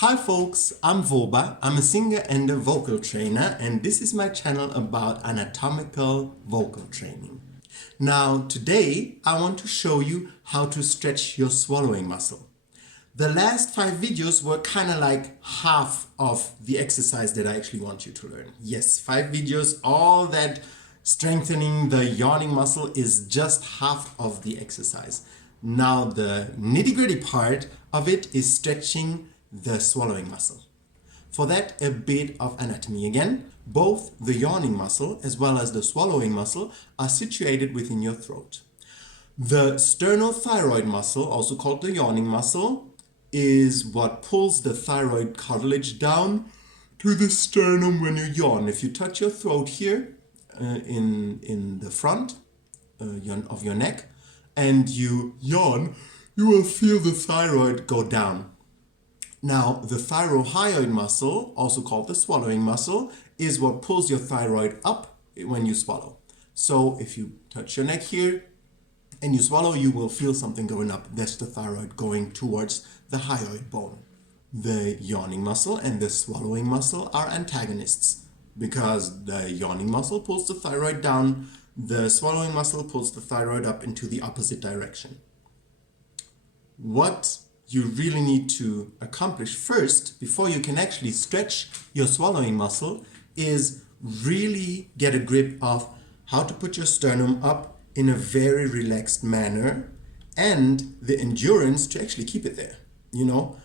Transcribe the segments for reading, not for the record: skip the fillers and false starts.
Hi folks, I'm Voba. I'm a singer and a vocal trainer, and this is my channel about anatomical vocal training. Now today I want to show you how to stretch your swallowing muscle. The last 5 videos were kind of like half of the exercise that I actually want you to learn. Yes, 5 videos, all that strengthening the yawning muscle is just half of the exercise. Now the nitty-gritty part of it is stretching the swallowing muscle. For that, a bit of anatomy again. Both the yawning muscle as well as the swallowing muscle are situated within your throat. The sternothyroid muscle, also called the yawning muscle, is what pulls the thyroid cartilage down to the sternum when you yawn. If you touch your throat here in the front of your neck and you yawn, you will feel the thyroid go down. Now, the thyroid muscle, also called the swallowing muscle, is what pulls your thyroid up when you swallow. So if you touch your neck here and you swallow, you will feel something going up. That's the thyroid going towards the hyoid bone. The yawning muscle and the swallowing muscle are antagonists because the yawning muscle pulls the thyroid down, the swallowing muscle pulls the thyroid up into the opposite direction. What you really need to accomplish first, before you can actually stretch your swallowing muscle, is really get a grip of how to put your sternum up in a very relaxed manner and the endurance to actually keep it there. You know,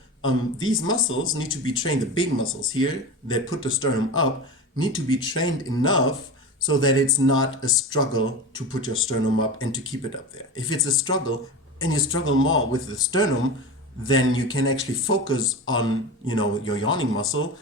these muscles need to be trained, the big muscles here that put the sternum up need to be trained enough so that it's not a struggle to put your sternum up and to keep it up there. If it's a struggle and you struggle more with the sternum, then you can actually focus on, your yawning muscle.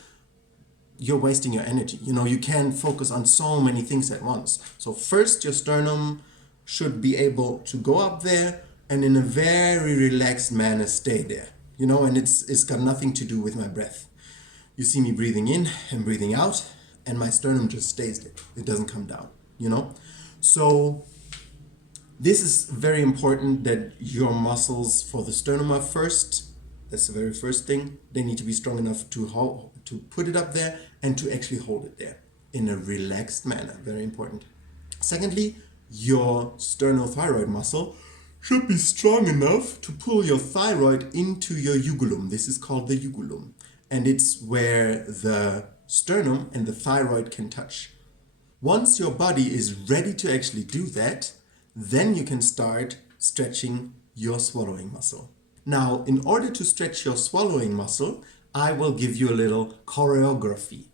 You're wasting your energy. You can't focus on so many things at once. So first, your sternum should be able to go up there and in a very relaxed manner stay there. And it's got nothing to do with my breath. You see me breathing in and breathing out, and my sternum just stays there. It doesn't come down, So this is very important that your muscles for the sternum are first. That's the very first thing. They need to be strong enough to put it up there and to actually hold it there in a relaxed manner. Very important. Secondly, your sternothyroid muscle should be strong enough to pull your thyroid into your ugulum. This is called the ugulum. And it's where the sternum and the thyroid can touch. Once your body is ready to actually do that, then you can start stretching your swallowing muscle. Now, in order to stretch your swallowing muscle, I will give you a little choreography.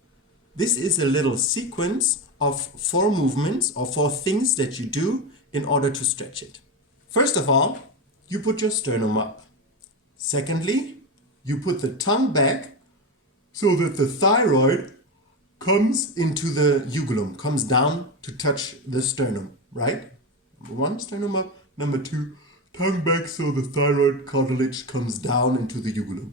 This is a little sequence of 4 movements or 4 things that you do in order to stretch it. First of all, you put your sternum up. Secondly, you put the tongue back so that the thyroid comes into the ugulum, comes down to touch the sternum, right? Number 1, sternum up. Number 2, tongue back so the thyroid cartilage comes down into the ugulum.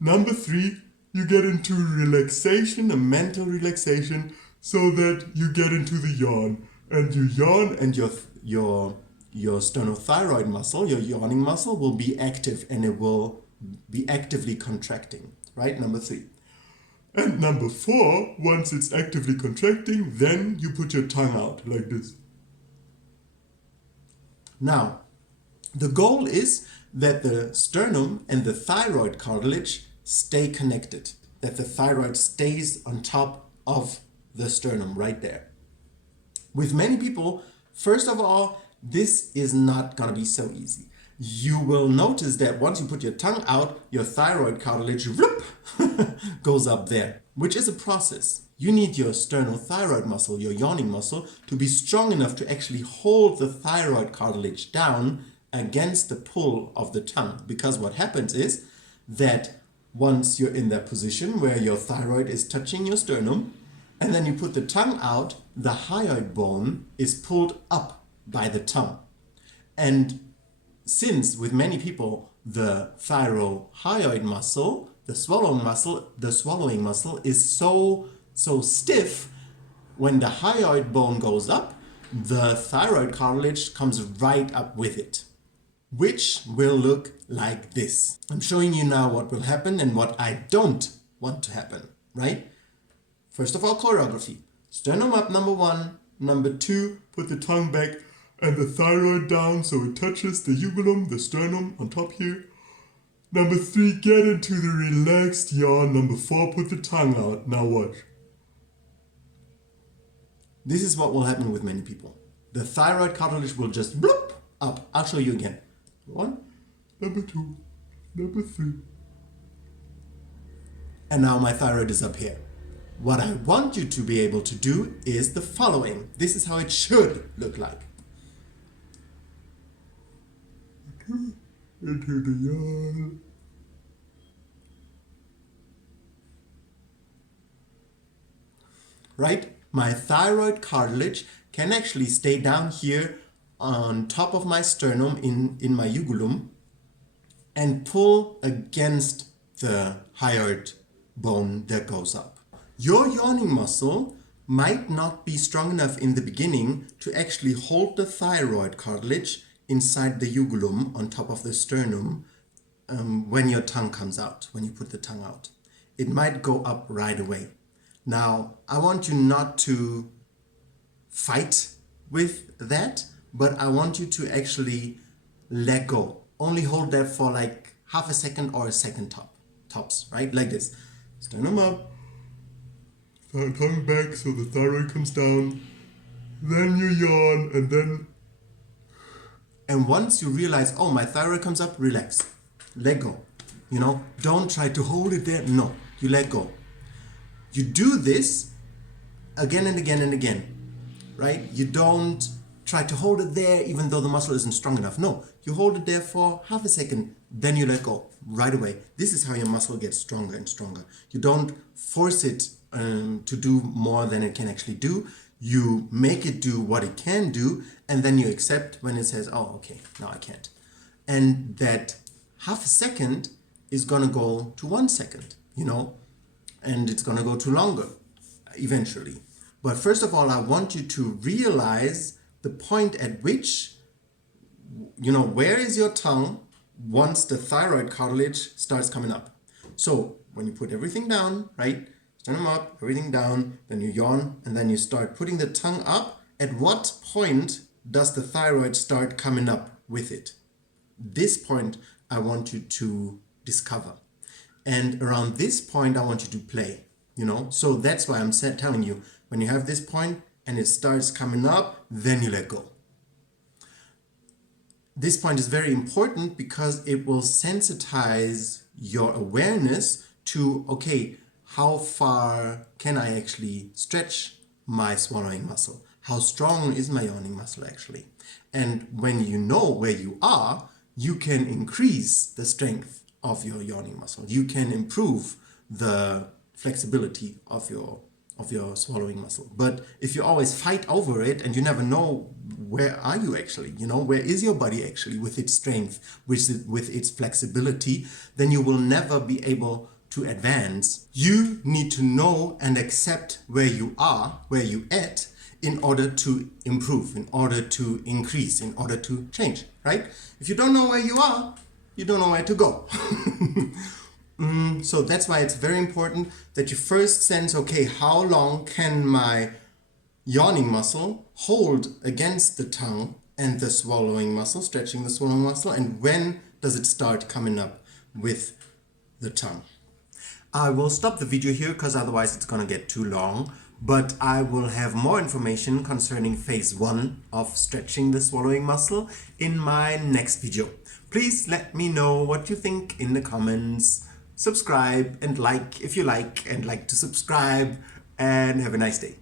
Number 3, you get into relaxation, a mental relaxation, so that you get into the yawn. And you yawn and your sternothyroid muscle, your yawning muscle, will be active and it will be actively contracting, right? Number 3. And number 4, once it's actively contracting, then you put your tongue out like this. Now, the goal is that the sternum and the thyroid cartilage stay connected, that the thyroid stays on top of the sternum right there. With many people, first of all, this is not going to be so easy. You will notice that once you put your tongue out, your thyroid cartilage whoop, goes up there, which is a process. You need your sternothyroid muscle, your yawning muscle, to be strong enough to actually hold the thyroid cartilage down against the pull of the tongue. Because what happens is that once you're in that position where your thyroid is touching your sternum, and then you put the tongue out, the hyoid bone is pulled up by the tongue. And since with many people, the thyrohyoid muscle, the swallowing muscle is so stiff, when the hyoid bone goes up, the thyroid cartilage comes right up with it. which will look like this. I'm showing you now what will happen and what I don't want to happen, right? First of all, choreography. Sternum up, number 1. Number 2, put the tongue back and the thyroid down so it touches the uvulum, the sternum on top here. Number 3, get into the relaxed yawn. Number 4, put the tongue out. Now watch. This is what will happen with many people. The thyroid cartilage will just bloop up. I'll show you again. 1, number 2, number 3. And now my thyroid is up here. What I want you to be able to do is the following. This is how it should look like. Into the yawn. Right? My thyroid cartilage can actually stay down here on top of my sternum in my uvulum and pull against the hyoid bone that goes up. Your yawning muscle might not be strong enough in the beginning to actually hold the thyroid cartilage inside the uvulum on top of the sternum when your tongue comes out, when you put the tongue out. It might go up right away. Now, I want you not to fight with that, but I want you to actually let go. Only hold that for like half a second or a second tops, right? Like this. Sternum up, tongue back so the thyroid comes down, then you yawn, and once you realize, oh, my thyroid comes up, relax, let go. You know, don't try to hold it there. No, you let go. You do this again and again and again, right? You don't try to hold it there even though the muscle isn't strong enough. No, you hold it there for half a second, then you let go right away. This is how your muscle gets stronger and stronger. You don't force it to do more than it can actually do. You make it do what it can do, and then you accept when it says, oh, okay, now I can't. And that half a second is gonna go to 1 second, you know, and it's gonna go to longer eventually. But first of all, I want you to realize the point at which, you know, where is your tongue once the thyroid cartilage starts coming up. So when you put everything down, right, sternum up, everything down, then you yawn, and then you start putting the tongue up, at what point does the thyroid start coming up with it? This point I want you to discover. And around this point, I want you to play, you know? So that's why I'm telling you, when you have this point and it starts coming up, then you let go. This point is very important because it will sensitize your awareness to, okay, how far can I actually stretch my swallowing muscle? How strong is my yawning muscle actually? And when you know where you are, you can increase the strength of your yawning muscle. You can improve the flexibility of your swallowing muscle. But if you always fight over it and you never know where are you actually, you know, where is your body actually with its strength, with its flexibility, then you will never be able to advance. You need to know and accept where you are, where you at, in order to improve, in order to increase, in order to change, right? If you don't know where you are, you don't know where to go. So that's why it's very important that you first sense, okay, how long can my yawning muscle hold against the tongue and the swallowing muscle, stretching the swallowing muscle, and when does it start coming up with the tongue? I will stop the video here because otherwise it's gonna get too long, but I will have more information concerning phase 1 of stretching the swallowing muscle in my next video. Please let me know what you think in the comments. Subscribe and like if you like, and like to subscribe, and have a nice day.